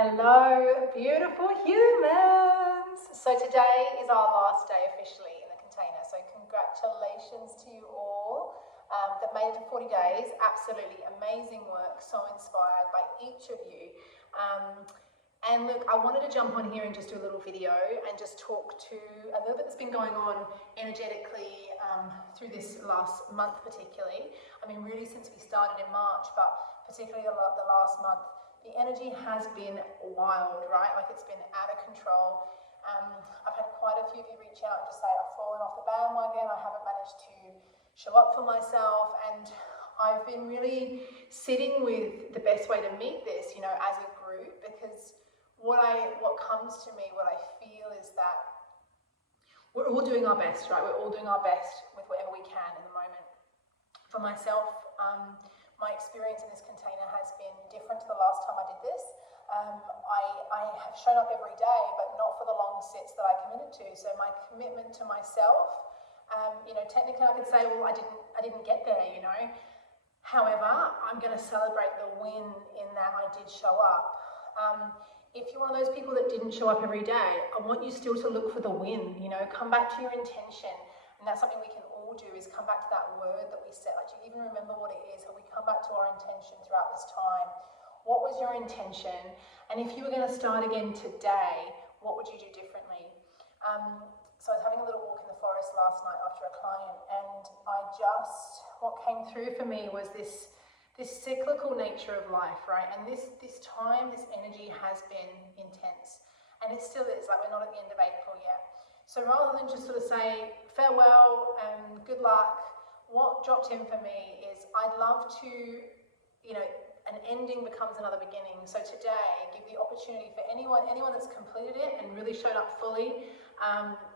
Hello, beautiful humans. So today is our last day officially in the container. So congratulations to you all that made it to 40 days. Absolutely amazing work. So inspired by each of you. And look, I wanted to jump on here and just do a little video and just talk to a little bit that's been going on energetically through this last month particularly. I mean, really since we started in March, but particularly the last month. The energy has been wild, right? Like it's been out of control. I've had quite a few of you reach out and just say, I've fallen off the bandwagon, I haven't managed to show up for myself, and I've been really sitting with the best way to meet this, you know, as a group, because what comes to me, what I feel is that we're all doing our best, right? We're all doing our best with whatever we can in the moment. For myself, my experience in this container has been different to the last time I did this. I have shown up every day, but not for the long sits that I committed to. So my commitment to myself, you know, technically I could say, well, I didn't get there, you know. However, I'm going to celebrate the win in that I did show up. If you're one of those people that didn't show up every day, I want you still to look for the win, you know, come back to your intention. And that's something we can all do, is come back to that word that we set. Like, do you even remember what it is? Have we come back to our intention throughout this time? What was your intention? And if you were going to start again today, what would you do differently? So I was having a little walk in the forest last night after a client, and what came through for me was this cyclical nature of life, right? And this time, this energy has been intense. And it still is, like we're not at the end of April yet. So rather than just sort of say farewell and good luck, what dropped in for me is I'd love to, you know, an ending becomes another beginning. So today, give the opportunity for anyone that's completed it and really showed up fully,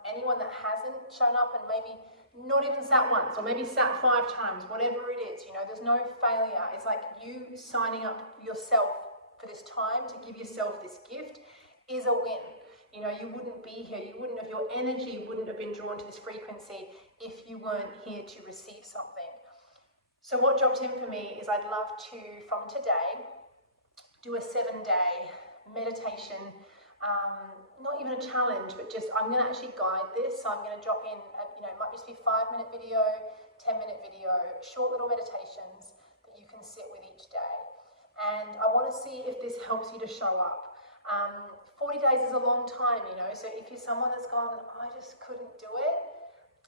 anyone that hasn't shown up and maybe not even sat once or maybe sat 5 times, whatever it is, you know, there's no failure. It's like you signing up yourself for this time to give yourself this gift is a win. You know, you wouldn't be here, your energy wouldn't have been drawn to this frequency if you weren't here to receive something. So what dropped in for me is I'd love to, from today, do a 7-day meditation, not even a challenge, but just, I'm gonna actually guide this. So I'm gonna drop in, you know, it might just be 5-minute video, 10-minute video, short little meditations that you can sit with each day. And I wanna see if this helps you to show up. 40 days is a long time, you know, so if you're someone that's gone, I just couldn't do it,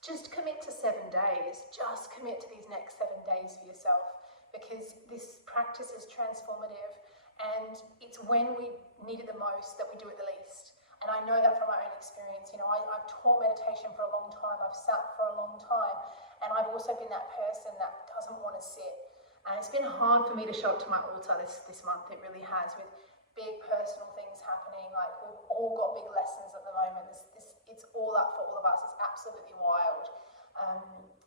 just commit to 7 days. Just commit to these next 7 days for yourself, because this practice is transformative, and it's when we need it the most that we do it the least. And I know that from my own experience. You know, I've taught meditation for a long time, I've sat for a long time, and I've also been that person that doesn't want to sit. And it's been hard for me to show up to my altar this month. It really has, with big personal things happening. Like, we've all got big lessons at the moment. It's all up for all of us. It's absolutely wild.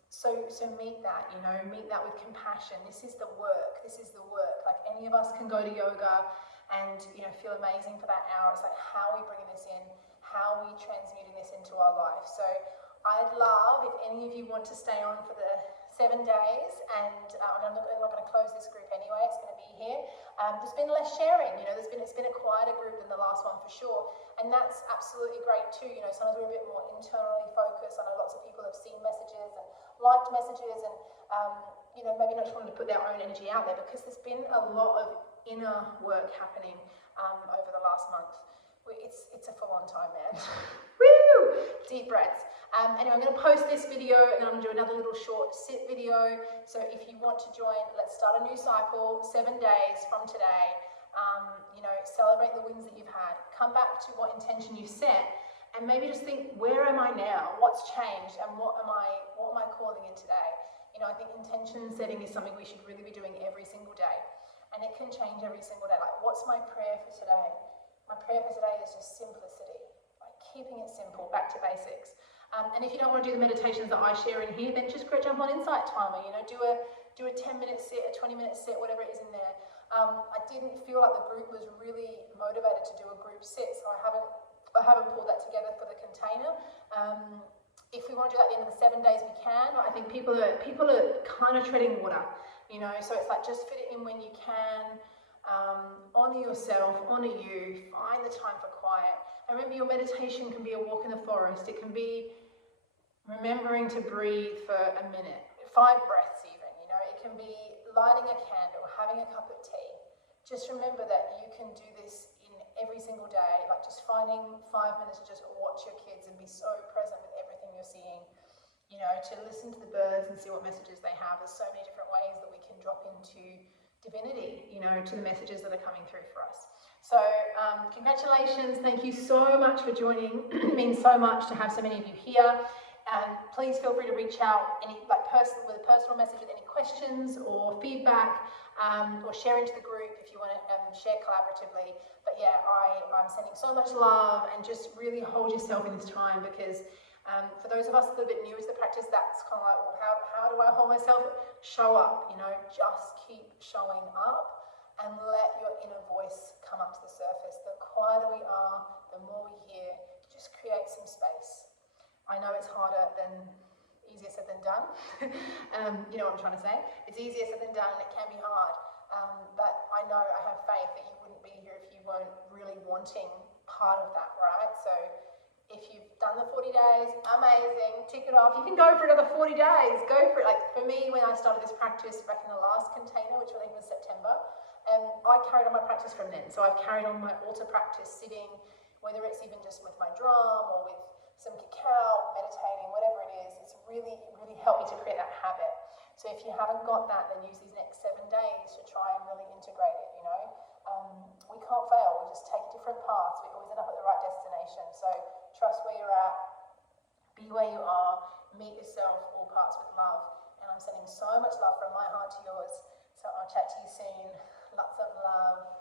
So meet that, you know, meet that with compassion. This is the work. Like, any of us can go to yoga and, you know, feel amazing for that hour. It's like, how are we bringing this in? How are we transmuting this into our life? So I'd love if any of you want to stay on for the 7 days, and I'm not going to close this group anyway, it's going to be here. There's been less sharing, you know, it's been a quieter group than the last one for sure, and that's absolutely great too. You know, sometimes we're a bit more internally focused. I know lots of people have seen messages and liked messages, and you know, maybe not just wanting to put their own energy out there, because there's been a lot of inner work happening over the last month. It's a full-on time, man. Woo! Deep breaths. Anyway, I'm going to post this video, and then I'm going to do another little short sit video. So if you want to join, let's start a new cycle, 7 days from today. You know, celebrate the wins that you've had. Come back to what intention you set, and maybe just think, where am I now? What's changed, and what am I calling in today? You know, I think intention setting is something we should really be doing every single day, and it can change every single day. Like, what's my prayer for today? My prayer for today is just simplicity, like keeping it simple, back to basics. And if you don't want to do the meditations that I share in here, then just jump on Insight Timer. You know, do a 10-minute sit, a 20-minute sit, whatever it is in there. I didn't feel like the group was really motivated to do a group sit, so I haven't pulled that together for the container. If we want to do that at the end of the 7 days, we can. I think people are kind of treading water, you know. So it's like, just fit it in when you can. Honor yourself, honor you, find the time for quiet. And remember, your meditation can be a walk in the forest. It can be remembering to breathe for a minute, 5 breaths even, you know. It can be lighting a candle, having a cup of tea. Just remember that you can do this in every single day, like just finding 5 minutes to just watch your kids and be so present with everything you're seeing, you know, to listen to the birds and see what messages they have. There's so many different ways that we can drop into divinity, you know, to the messages that are coming through for us. So congratulations, thank you so much for joining. It means so much to have so many of you here. And please feel free to reach out with a personal message with any questions or feedback, or share into the group if you want to share collaboratively. But yeah, I'm sending so much love, and just really hold yourself in this time, because for those of us a little bit newer to the practice, that's kind of like, well, how do I hold myself? Show up, you know, just keep showing up and let your inner voice come up to the surface. The quieter we are, the more we hear. Just create some space. I know it's easier said than done. You know what I'm trying to say? It's easier said than done, and it can be hard. But I know, I have faith that you wouldn't be here if you weren't really wanting part of that, right? So if you've done the 40 days, amazing, tick it off. You can go for another 40 days, go for it. Like for me, when I started this practice back in the last container, which I think was September, I carried on my practice from then. So I've carried on my altar practice sitting, whether it's even just with my drum or with some cacao, meditating, whatever it is. It's really helped me to create that habit. So if you haven't got that, then use these next 7 days to try and really integrate it, you know. We can't fail, we just take different paths. We always end up at the right destination. So trust where you're at, be where you are, meet yourself, all parts with love. And I'm sending so much love from my heart to yours. So I'll chat to you soon. Lots of love.